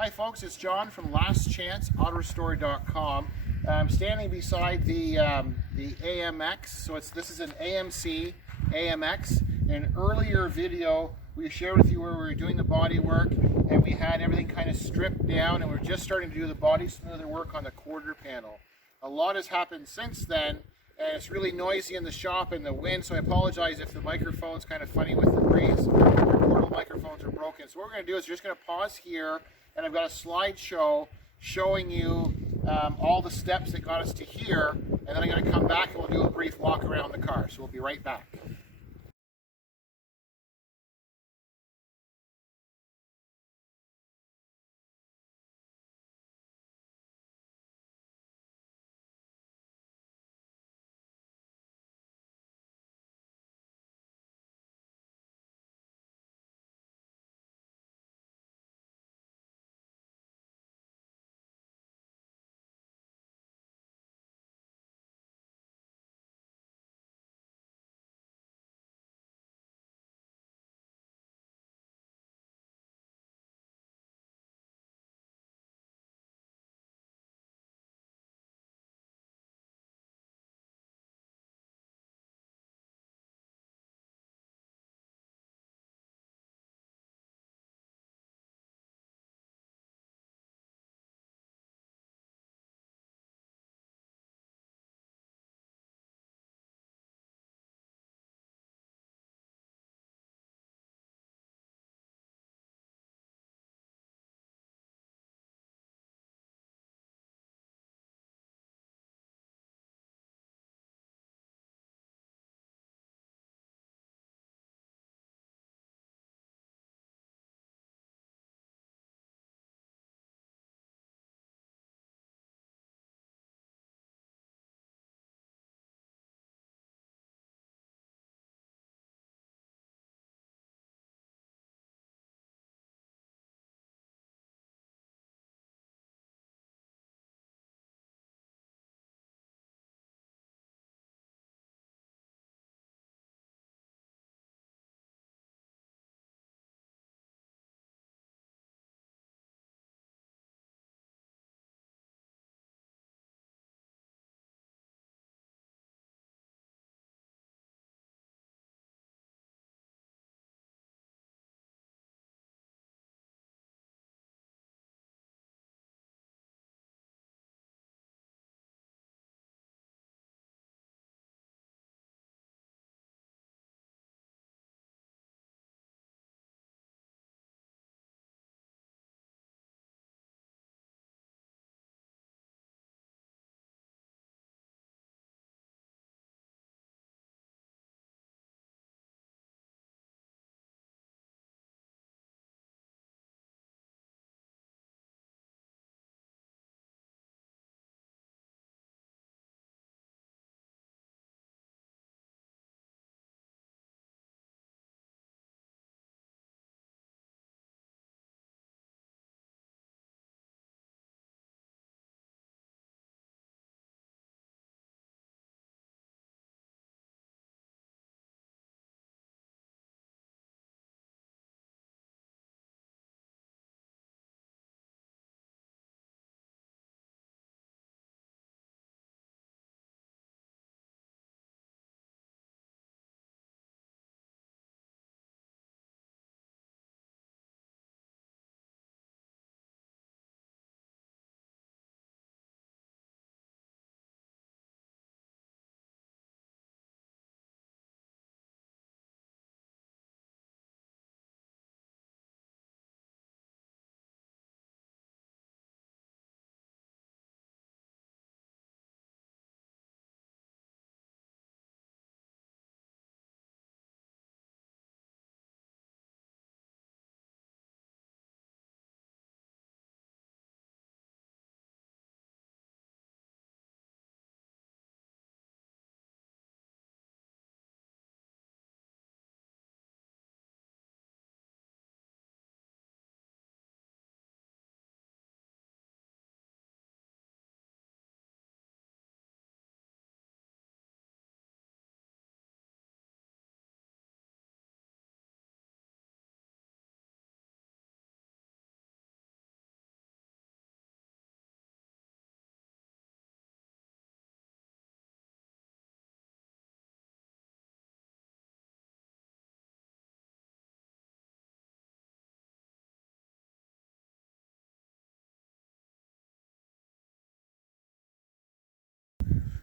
Hi folks, it's John from lastchanceautorestore.com. I'm standing beside the AMX. So this is an AMC AMX. In an earlier video, we shared with you where we were doing the body work and we had everything kind of stripped down and we're just starting to do the body smoother work on the quarter panel. A lot has happened since then and it's really noisy in the shop and the wind, so I apologize if the microphone's kind of funny with the breeze. Our portable microphones are broken. So what we're going to do is we're just going to pause here, and I've got a slideshow showing you all the steps that got us to here, and then I'm going to come back and we'll do a brief walk around the car. So we'll be right back.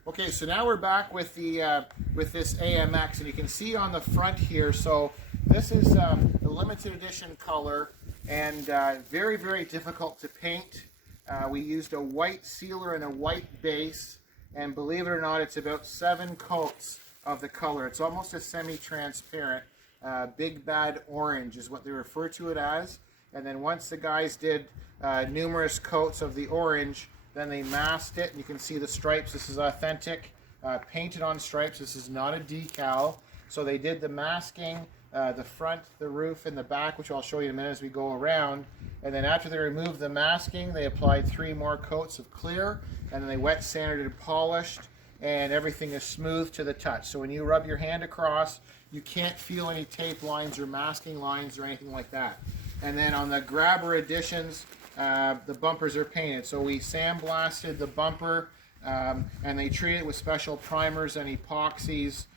Okay, so now we're back with the with this AMX, and you can see on the front here. So this is the limited edition color, and very, very difficult to paint. We used a white sealer and a white base, and believe it or not, it's about 7 coats of the color. It's almost a semi-transparent. Big Bad Orange is what they refer to it as. And then once the guys did numerous coats of the orange, then they masked it, and you can see the stripes. This is authentic, painted on stripes. This is not a decal. So they did the masking, the front, the roof, and the back, which I'll show you in a minute as we go around. And then after they removed the masking, they applied 3 more coats of clear, and then they wet sanded and polished, and everything is smooth to the touch. So when you rub your hand across, you can't feel any tape lines or masking lines or anything like that. And then on the grabber editions, the bumpers are painted. So we sandblasted the bumper, and they treated it with special primers and epoxies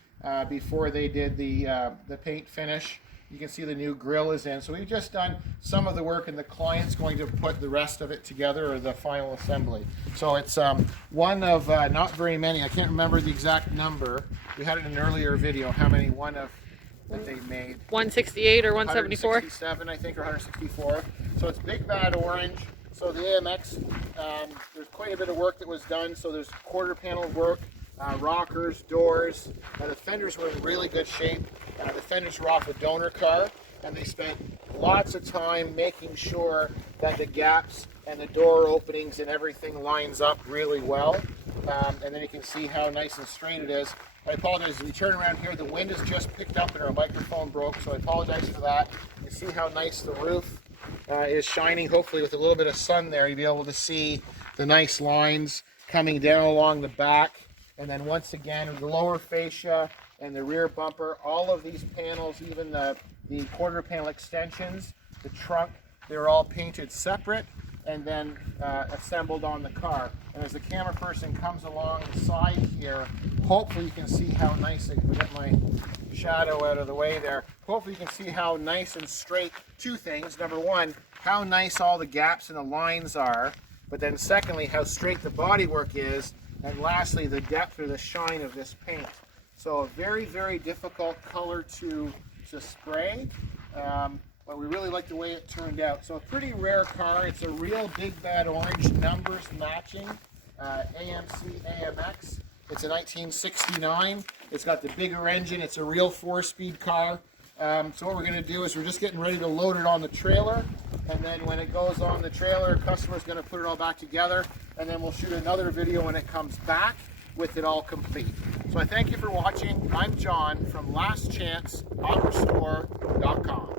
before they did the paint finish. You can see the new grill is in. So we've just done some of the work, and the client's going to put the rest of it together, or the final assembly. So it's one of not very many. I can't remember the exact number. We had it in an earlier video, how many that they made. 168 or 174? 167, I think, or 164. So it's Big Bad Orange. So the AMX, there's quite a bit of work that was done. So there's quarter panel work, rockers, doors. The fenders were in really good shape. The fenders were off a donor car, and they spent lots of time making sure that the gaps and the door openings and everything lines up really well. And then you can see how nice and straight it is. I apologize, as we turn around here, the wind has just picked up and our microphone broke, so I apologize for that. You see how nice the roof is shining. Hopefully with a little bit of sun there, you'll be able to see the nice lines coming down along the back. And then once again, the lower fascia and the rear bumper, all of these panels, even the quarter panel extensions, the trunk, they're all painted separate and then assembled on the car. And as the camera person comes along the side here, hopefully you can see how nice, I can get my shadow out of the way there. Hopefully you can see how nice and straight, 2 things. Number 1, how nice all the gaps and the lines are. But then secondly, how straight the bodywork is. And lastly, the depth or the shine of this paint. So a very, very difficult color to spray. But we really like the way it turned out. So a pretty rare car. It's a real Big Bad Orange, numbers matching, AMC AMX. It's a 1969. It's got the bigger engine. It's a real 4-speed car. So what we're going to do is we're just getting ready to load it on the trailer. And then when it goes on the trailer, customer's going to put it all back together. And then we'll shoot another video when it comes back with it all complete. So I thank you for watching. I'm John from lastchanceautorestore.com.